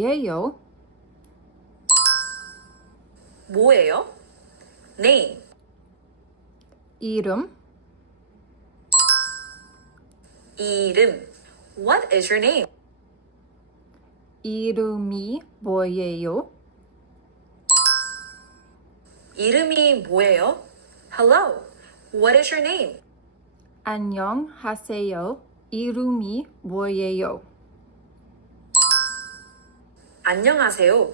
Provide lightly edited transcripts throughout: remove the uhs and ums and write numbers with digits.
뭐예요? 뭐예요? Name. 이름. 이름. What is your name? 이름이 뭐예요? 이름이 뭐예요? Hello. What is your name? 안녕하세요. 이름이 뭐예요? 안녕하세요.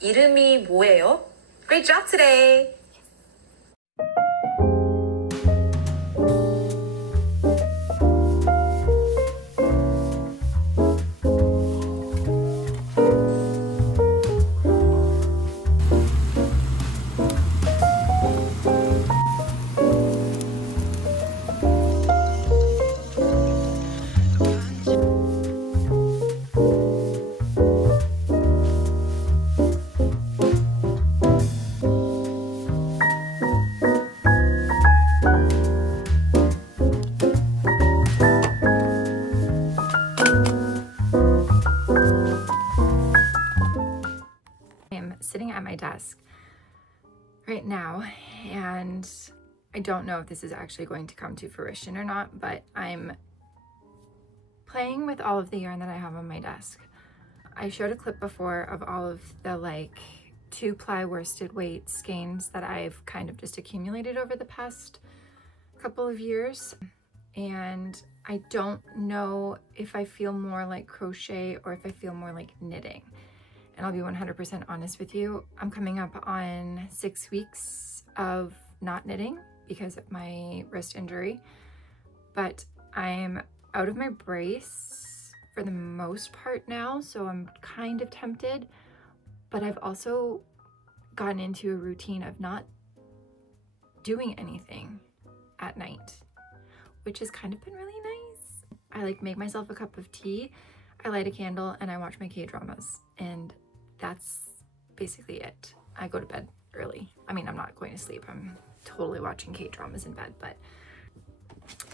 이름이 뭐예요? Great job today. I'm sitting at my desk right now, and I don't know if this is actually going to come to fruition or not, but I'm playing with all of the yarn that I have on my desk. I showed a clip before of all of the like 2-ply worsted weight skeins that I've kind of just accumulated over the past couple of years, and I don't know if I feel more like crochet or if I feel more like knitting. And I'll be 100% honest with you, I'm coming up on 6 weeks of not knitting because of my wrist injury, but I'm out of my brace for the most part now, so I'm kind of tempted, but I've also gotten into a routine of not doing anything at night, which has kind of been really nice. I like make myself a cup of tea, I light a candle, and I watch my K-dramas, and that's basically it. I go to bed early. I mean, I'm not going to sleep. I'm totally watching K-dramas in bed, but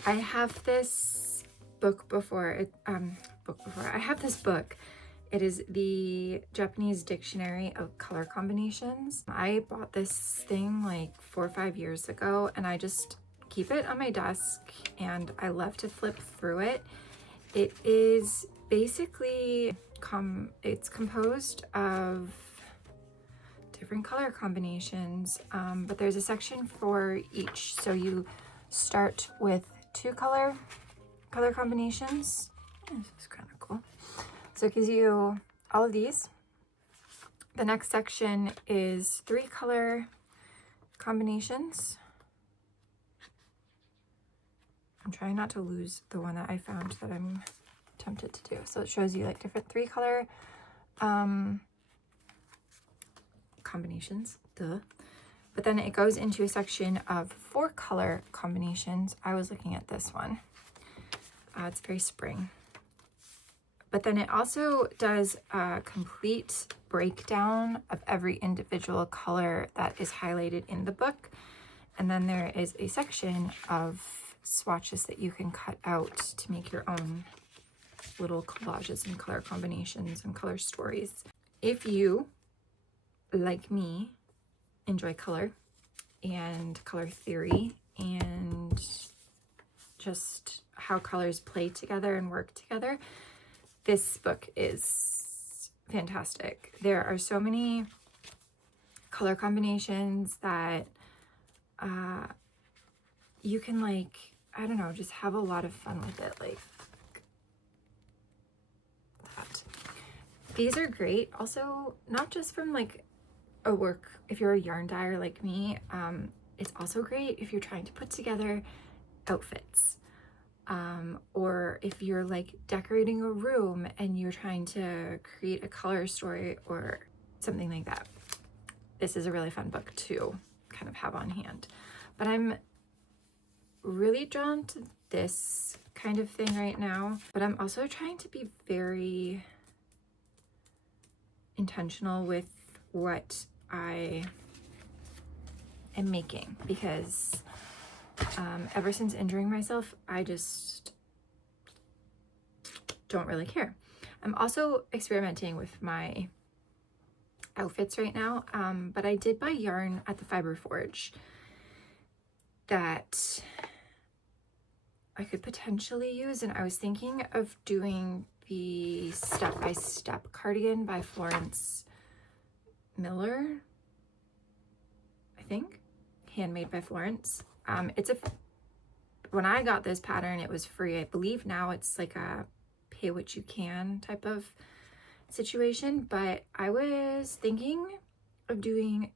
I have this book before. I have this book. It is the Japanese Dictionary of Color Combinations. I bought this thing like 4 or 5 years ago, and I just keep it on my desk, and I love to flip through it. It is basically it's composed of different color combinations, but there's a section for each. So you start with 2 color combinations. This is kind of cool. So it gives you all of these. The next section is 3 color combinations. I'm trying not to lose the one that I found that I'm tempted to do. So it shows you like different 3 color combinations, but then it goes into a section of 4 color combinations. I was looking at this one. It's very spring, but then it also does a complete breakdown of every individual color that is highlighted in the book, and then there is a section of swatches that you can cut out to make your own little collages and color combinations and color stories. If you, like me, enjoy color and color theory and just how colors play together and work together, this book is fantastic. There are so many color combinations that you can, like, I don't know, just have a lot of fun with it, like that. These are great also, not just from like a work, if you're a yarn dyer like me, it's also great if you're trying to put together outfits, or if you're like decorating a room and you're trying to create a color story or something like that. This is a really fun book to kind of have on hand. But I'm really drawn to this kind of thing right now, but I'm also trying to be very intentional with what I am making, because ever since injuring myself, I just don't really care. I'm also experimenting with my outfits right now, but I did buy yarn at the Fibre Forge that I could potentially use, and I was thinking of doing the step-by-step cardigan by Florence Miller, I think, handmade by Florence. When I got this pattern, it was free. I believe now it's like a pay what you can type of situation, but I was thinking of doing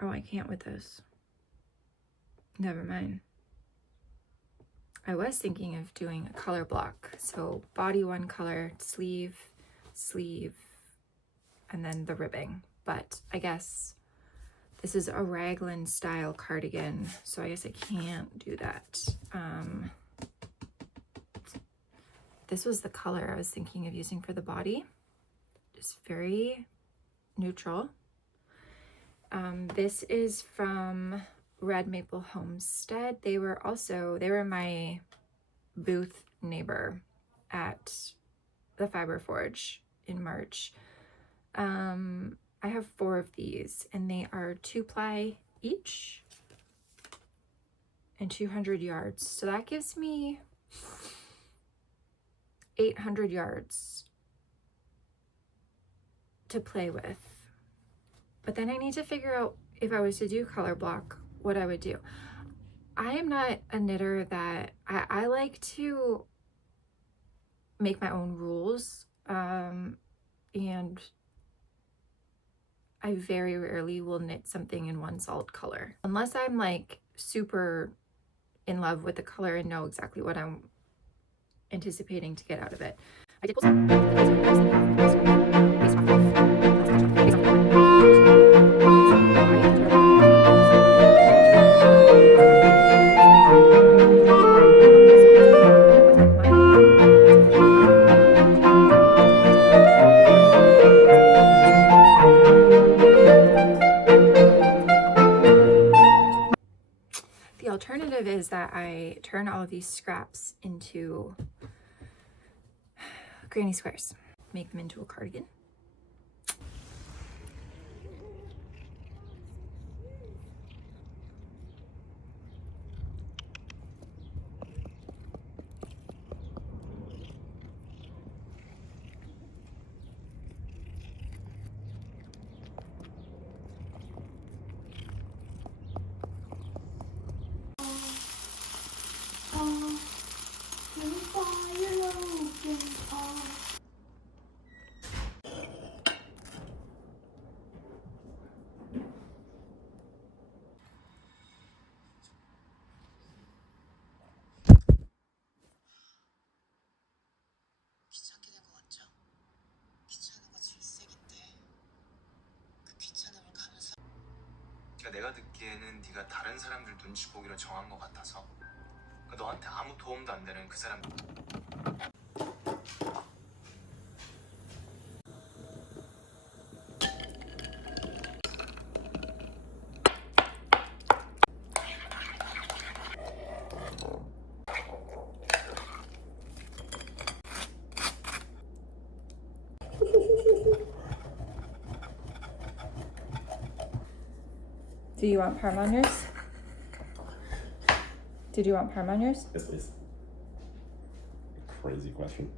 oh, I can't with this. Never mind. I was thinking of doing a color block. So body one color, sleeve, and then the ribbing. But I guess this is a raglan style cardigan, so I guess I can't do that. This was the color I was thinking of using for the body. Just very neutral. This is from Red Maple Homestead. They were my booth neighbor at the Fibre Forge in March. I have 4 of these, and they are 2-ply each and 200 yards. So that gives me 800 yards to play with. But then I need to figure out, if I was to do color block, what I would do. I am not a knitter that I like to make my own rules, and I very rarely will knit something in one solid color unless I'm like super in love with the color and know exactly what I'm anticipating to get out of it. I did The alternative is that I turn all of these scraps into granny squares, make them into a cardigan. 내가 듣기에는 네가 다른 사람들 눈치 보기로 정한 것 같아서 너한테 아무 도움도 안 되는 그 사람. Do you want parm on yours? Did you want parm on yours? Yes, please. Crazy question.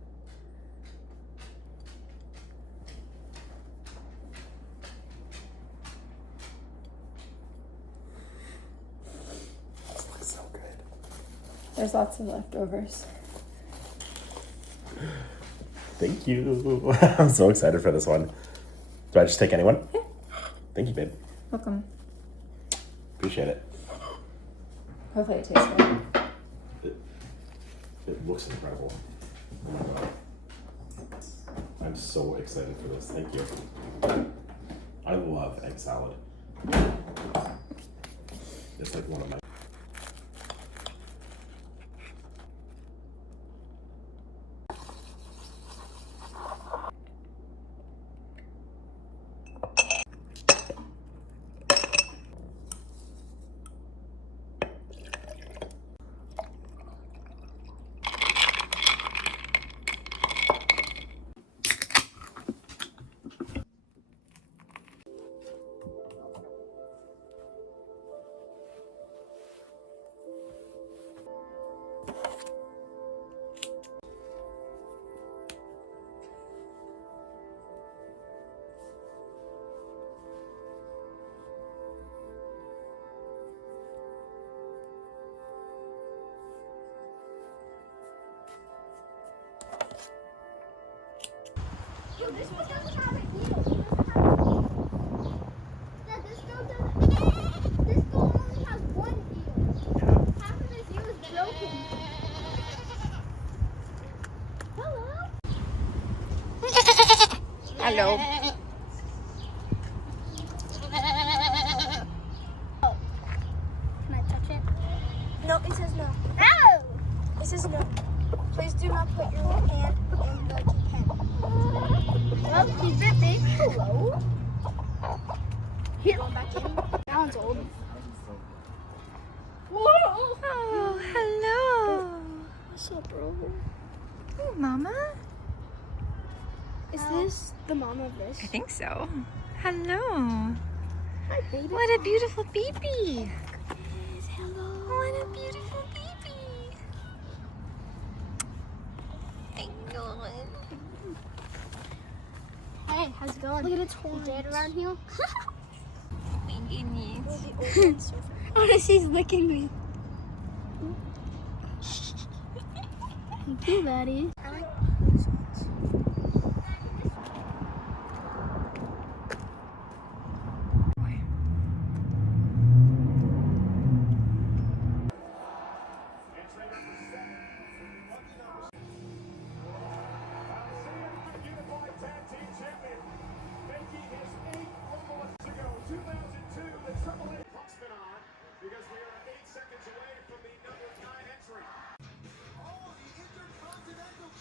This looks so good. There's lots of leftovers. Thank you. I'm so excited for this one. Do I just take anyone? Yeah. Thank you, babe. Welcome. Appreciate it. Hopefully it tastes good. It looks incredible. Oh my god. I'm so excited for this. Thank you. I love egg salad. It's like one of my this one doesn't have a heel. Yeah, this girl doesn't. This girl only has one heel. Half of this heel is broken. Hello. Hello. Can I touch it? No, it says no. No! It says no. Please do not put your hand in the pen. Well, keep it big. Hello? Here. Going back in. That one's old. Whoa! Oh, hello. What's up, bro? Oh, Mama. Is this the mom of this? I think so. Hello. Hi, baby. What a beautiful baby. Hello. What a beautiful baby. Thank you. Hey, how's it going? Look at its horns. Dead around here? Thank you, needs. Oh, she's licking me. Thank you, buddy. I like these ones. Because we are 8 seconds away from the number 9 entry. Oh, the Intercontinental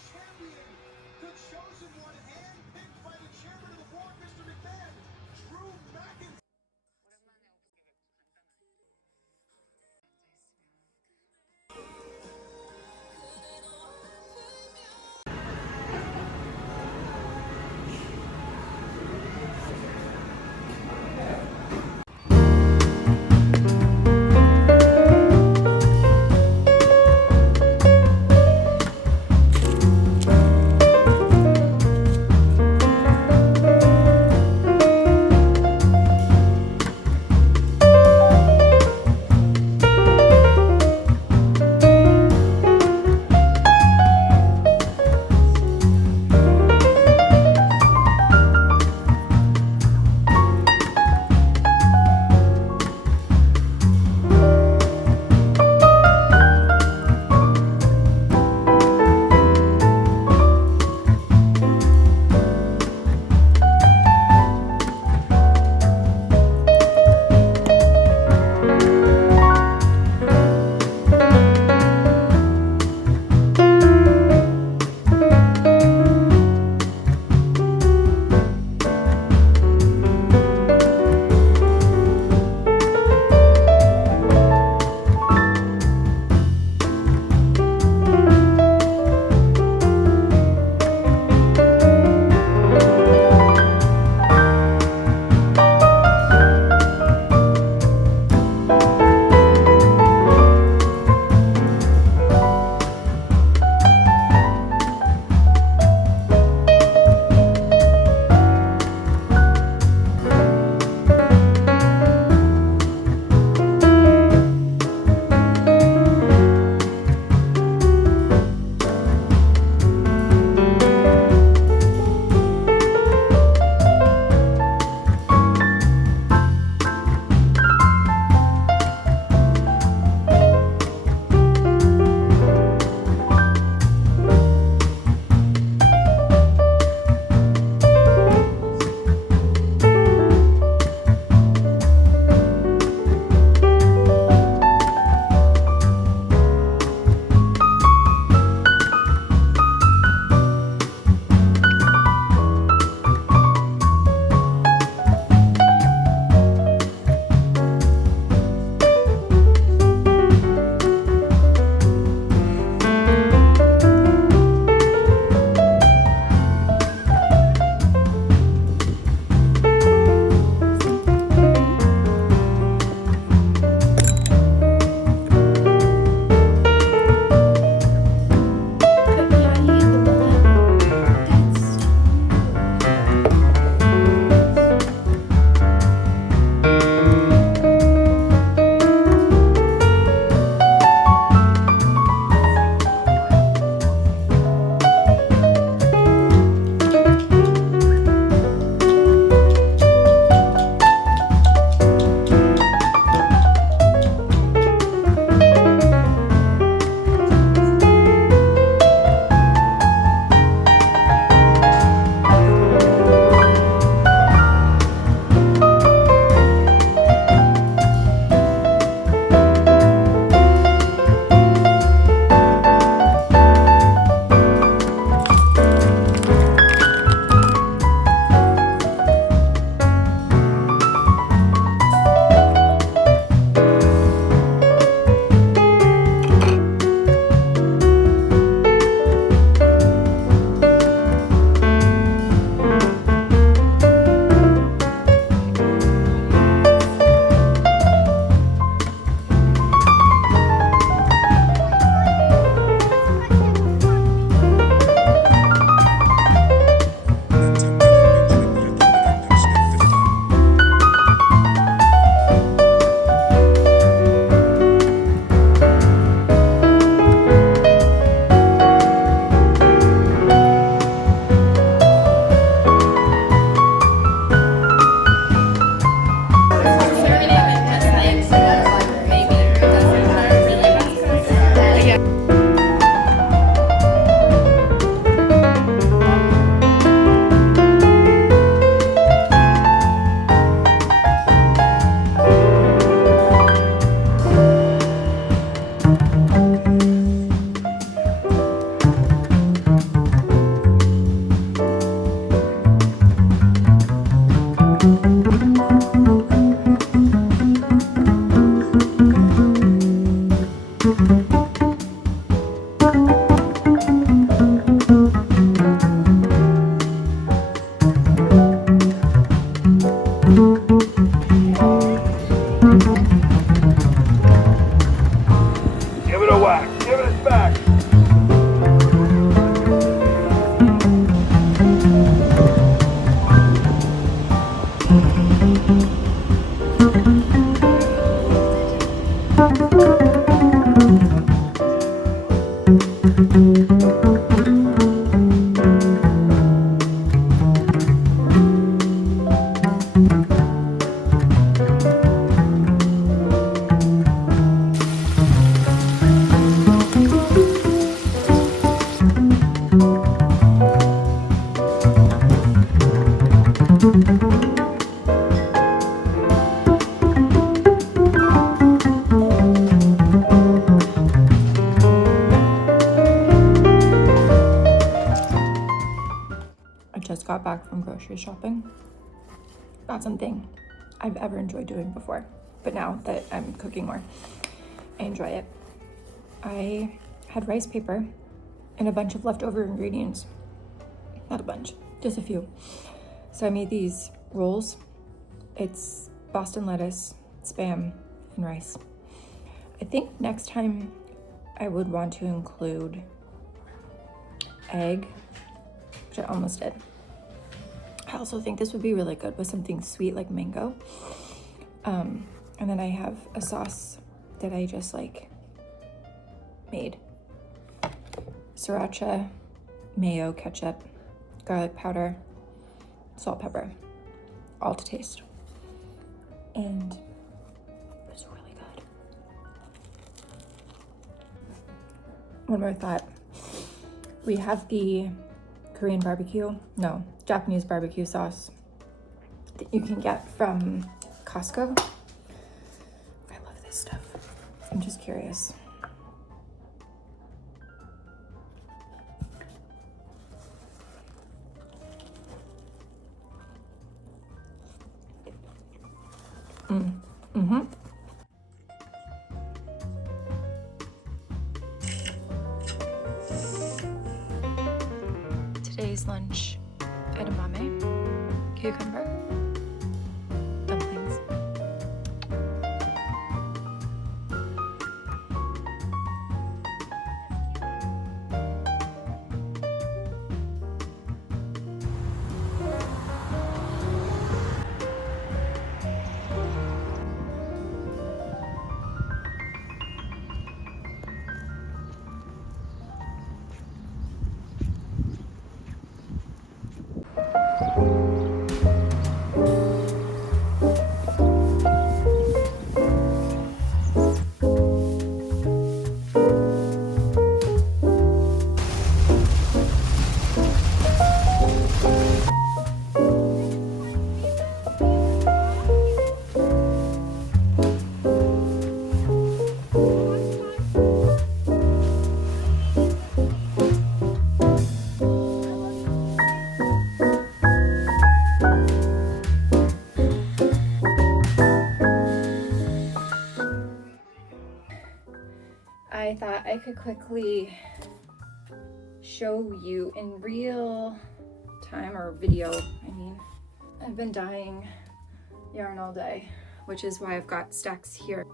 Just got back from grocery shopping. Not something I've ever enjoyed doing before, but now that I'm cooking more, I enjoy it. I had rice paper and a bunch of leftover ingredients. Not a bunch, just a few. So I made these rolls. It's Boston lettuce, Spam, and rice. I think next time I would want to include egg, which I almost did. I also think this would be really good with something sweet like mango. And then I have a sauce that I just like made. Sriracha, mayo, ketchup, garlic powder, salt, pepper, all to taste. And it's really good. One more thought. We have the Japanese barbecue sauce that you can get from Costco. I love this stuff. I'm just curious. Today's lunch, edamame, cucumber, dumplings. I thought I could quickly show you in real time, or video, I mean. I've been dyeing yarn all day, which is why I've got stacks here.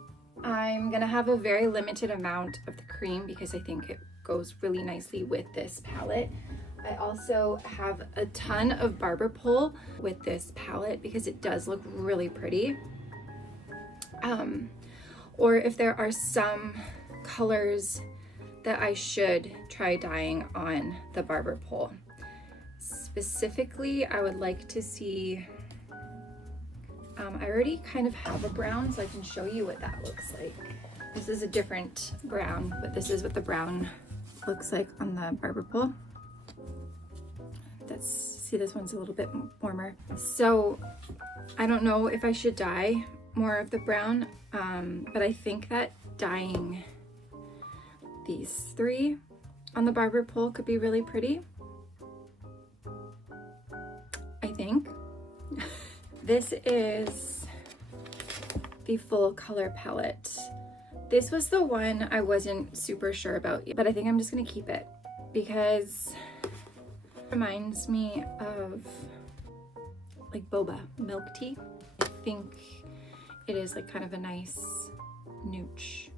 I'm gonna have a very limited amount of the cream because I think it goes really nicely with this palette. I also have a ton of barber pole with this palette because it does look really pretty. Or if there are some colors that I should try dyeing on the barber pole. Specifically, I would like to see, I already kind of have a brown, so I can show you what that looks like. This is a different brown, but this is what the brown looks like on the barber pole. See, this one's a little bit warmer. So I don't know if I should dye more of the brown, but I think that dyeing these three on the barber pole could be really pretty. I think. This is the full color palette. This was the one I wasn't super sure about, but I think I'm just gonna keep it because it reminds me of like boba milk tea. I think it is like kind of a nice nooch